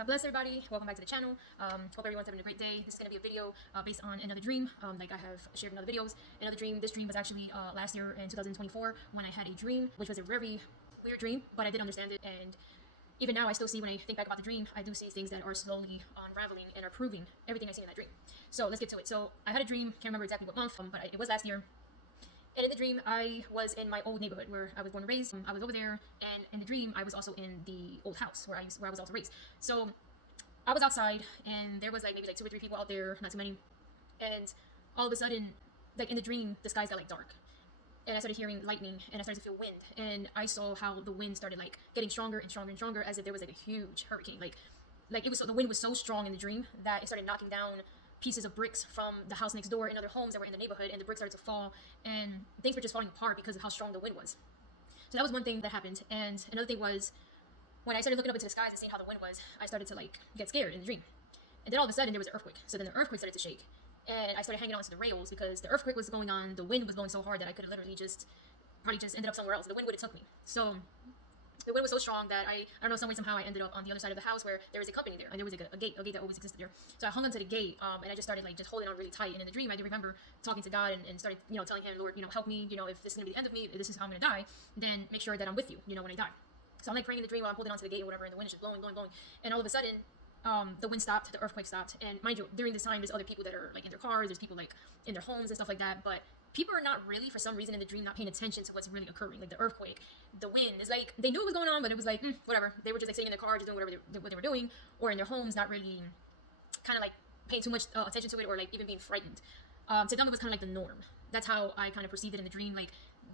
God bless everybody. Welcome back to the channel. Hope everyone's having a great day. This is going to be a video based on another dream. Like I have shared in other videos. Another dream. This dream was actually last year in 2024 when I had a dream, which was a very weird dream, but I did understand it. And even now, I still see, when I think back about the dream, I do see things that are slowly unraveling and are proving everything I see in that dream. So let's get to it. So I had a dream. Can't remember exactly what month, but it was last year. And in the dream, I was in my old neighborhood where I was born and raised. I was over there, and in the dream, I was also in the old house where I was also raised. So I was outside, and there was maybe 2 or 3 people out there, not too many. And all of a sudden, like in the dream, the skies got dark, and I started hearing lightning, and I started to feel wind, and I saw how the wind started getting stronger and stronger and stronger, as if there was a huge hurricane. Like it was the wind was so strong in the dream that it started knocking down pieces of bricks from the house next door and other homes that were in the neighborhood, and the bricks started to fall, and things were just falling apart because of how strong the wind was. So that was one thing that happened. And another thing was, when I started looking up into the skies and seeing how the wind was, I started to get scared in the dream. And then all of a sudden there was an earthquake. So then the earthquake started to shake, and I started hanging on to the rails because the earthquake was going on. The wind was blowing so hard that I could have literally probably just ended up somewhere else. The wind would have took me. So the wind was so strong that I don't know, some way, somehow I ended up on the other side of the house where there was a company there, and there was a gate that always existed there. So I hung onto the gate, and I just started just holding on really tight. And in the dream, I do remember talking to God and started, telling him, Lord, help me, if this is gonna be the end of me, if this is how I'm gonna die, then make sure that I'm with you, when I die. So I'm praying in the dream while I'm holding onto the gate or whatever, and the wind is just blowing, blowing, blowing. And all of a sudden, the wind stopped, the earthquake stopped. And mind you, during this time, there's other people that are in their cars, there's people in their homes and stuff like that. But people are not really, for some reason in the dream, not paying attention to what's really occurring. Like the earthquake, the wind, it's they knew what was going on, but it was whatever. They were just sitting in their car, just doing what they were doing, or in their homes, not really kind of paying too much attention to it, or even being frightened. To them, it was kind of the norm. That's how I kind of perceived it in the dream.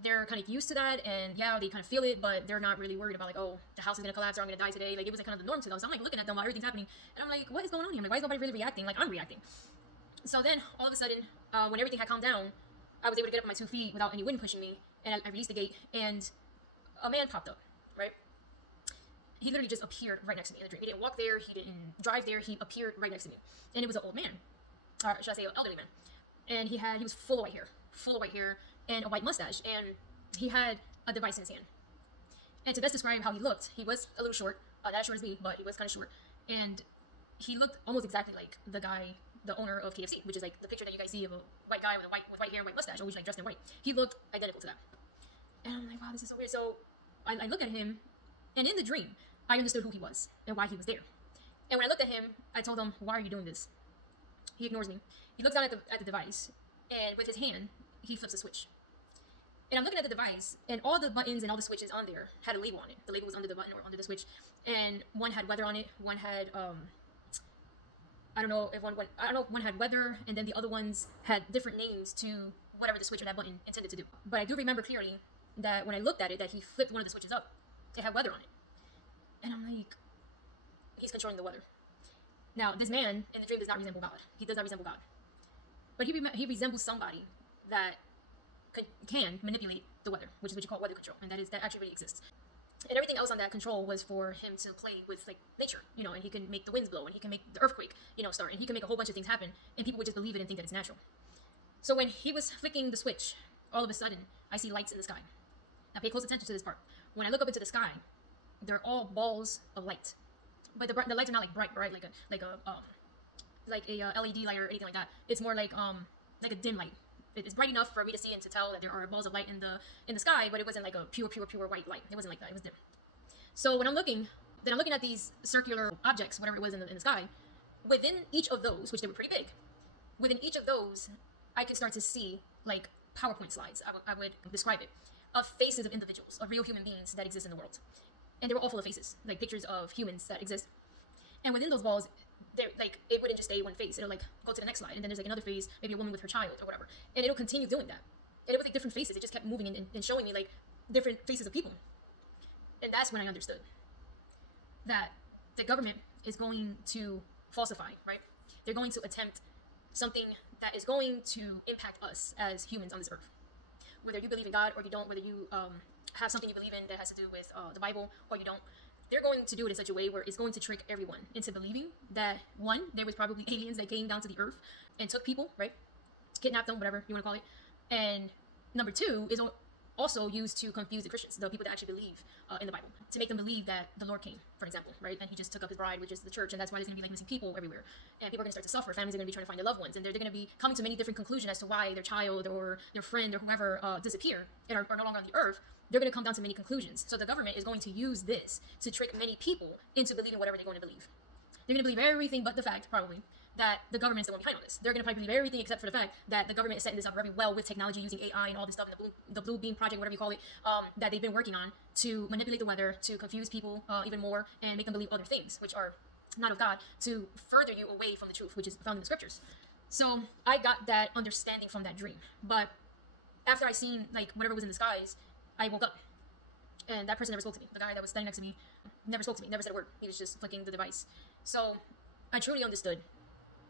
They're kind of used to that, and yeah, they kind of feel it, but they're not really worried about oh, the house is gonna collapse or I'm gonna die today. It was kind of the norm to them. So I'm looking at them while everything's happening, and I'm what is going on here? I'm why is nobody really reacting like I'm reacting? So then all of a sudden, when everything had calmed down, I was able to get up on my 2 feet without any wind pushing me, and I released the gate, and a man popped up, right? He literally just appeared right next to me in the dream. He didn't walk there, he didn't drive there, he appeared right next to me. And it was an old man, or should I say an elderly man. And he was full of white hair, and a white mustache, and he had a device in his hand. And to best describe how he looked, he was a little short, not as short as me, but he was kind of short. And he looked almost exactly like the guy, the owner of KFC, which is the picture that you guys see of a white guy with white hair and white mustache, always dressed in white. He looked identical to that. And I'm wow, this is so weird. So I look at him, and in the dream, I understood who he was and why he was there. And when I looked at him, I told him, why are you doing this? He ignores me. He looks down at the device, and with his hand, he flips a switch. And I'm looking at the device, and all the buttons and all the switches on there had a label on it. The label was under the button or under the switch, and one had weather on it. One had I don't know if one had weather, and then the other ones had different names to whatever the switch or that button intended to do. But I do remember clearly that when I looked at it, that he flipped one of the switches up. It had weather on it, and I'm he's controlling the weather. Now, this man in the dream does not resemble God. He does not resemble God, but he resembles somebody that can manipulate the weather, which is what you call weather control, and that actually really exists. And everything else on that control was for him to play with nature, and he can make the winds blow, and he can make the earthquake, start, and he can make a whole bunch of things happen, and people would just believe it and think that it's natural. So when he was flicking the switch, all of a sudden I see lights in the sky. Now pay close attention to this part. When I look up into the sky, they're all balls of light, but the lights are not bright, like a LED light or anything like that. It's more like a dim light. It's bright enough for me to see and to tell that there are balls of light in the sky, but it wasn't a pure white light. It wasn't like that. It was dim. So when I'm looking at these circular objects, whatever it was in the sky. Within each of those, which they were pretty big, within each of those, I could start to see PowerPoint slides. I would describe it, of faces of individuals, of real human beings that exist in the world, and they were all full of faces, pictures of humans that exist. And within those balls, it wouldn't just stay one face. It'll go to the next slide, and then there's another face, maybe a woman with her child or whatever, and it'll continue doing that. And it was different faces. It just kept moving and showing me different faces of people. And that's when I understood that the government is going to falsify, right? They're going to attempt something that is going to impact us as humans on this earth. Whether you believe in God or you don't, whether you have something you believe in that has to do with the Bible or you don't, they're going to do it in such a way where it's going to trick everyone into believing that, one, there was probably aliens that came down to the earth and took people, right? Kidnapped them, whatever you want to call it. And number two is also used to confuse the Christians, the people that actually believe in the Bible, to make them believe that the Lord came, for example, right? And he just took up his bride, which is the church, and that's why there's going to be like missing people everywhere. And people are going to start to suffer. Families are going to be trying to find their loved ones, and they're going to be coming to many different conclusions as to why their child or their friend or whoever disappear and are no longer on the earth. They're going to come down to many conclusions. So the government is going to use this to trick many people into believing whatever they're going to believe. They're going to believe everything but the fact, probably, that the government's the one behind all this. They're going to probably believe everything except for the fact that the government is setting this up very well with technology, using AI and all this stuff, and the Blue Beam Project, whatever you call it, that they've been working on to manipulate the weather, to confuse people even more, and make them believe other things, which are not of God, to further you away from the truth, which is found in the scriptures. So I got that understanding from that dream. But after I seen like whatever was in the skies, I woke up. And that person never spoke to me. The guy that was standing next to me never spoke to me, never said a word. He was just flicking the device. So I truly understood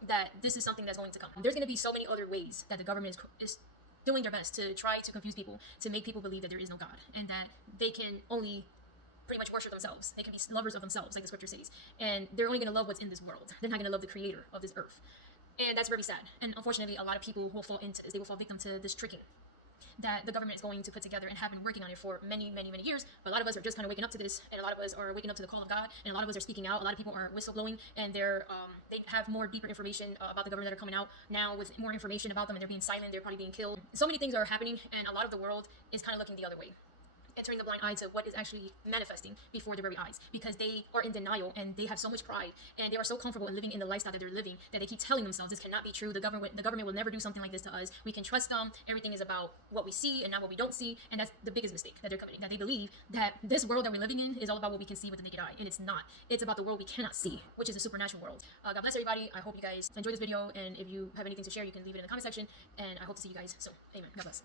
that this is something that's going to come. There's going to be so many other ways that the government is doing their best to try to confuse people, to make people believe that there is no God, and that they can only pretty much worship themselves. They can be lovers of themselves, like the scripture says. And they're only going to love what's in this world. They're not going to love the creator of this earth. And that's very sad. And unfortunately, a lot of people will fall into this. They will fall victim to this tricking that the government is going to put together and have been working on it for many, many, many years. But a lot of us are just kind of waking up to this, and a lot of us are waking up to the call of God, and a lot of us are speaking out. A lot of people are whistleblowing, and they have more deeper information about the government that are coming out now with more information about them, and they're being silent. They're probably being killed. So many things are happening, and a lot of the world is kind of looking the other way, and turning the blind eye to what is actually manifesting before their very eyes, because they are in denial and they have so much pride and they are so comfortable in living in the lifestyle that they're living that they keep telling themselves this cannot be true. The government will never do something like this to us. We can trust them. Everything is about what we see and not what we don't see, and that's the biggest mistake that they're committing. That they believe that this world that we're living in is all about what we can see with the naked eye, and it's not. It's about the world we cannot see, which is a supernatural world. God bless everybody. I hope you guys enjoyed this video, and if you have anything to share, you can leave it in the comment section, and I hope to see you guys soon. Amen. God bless.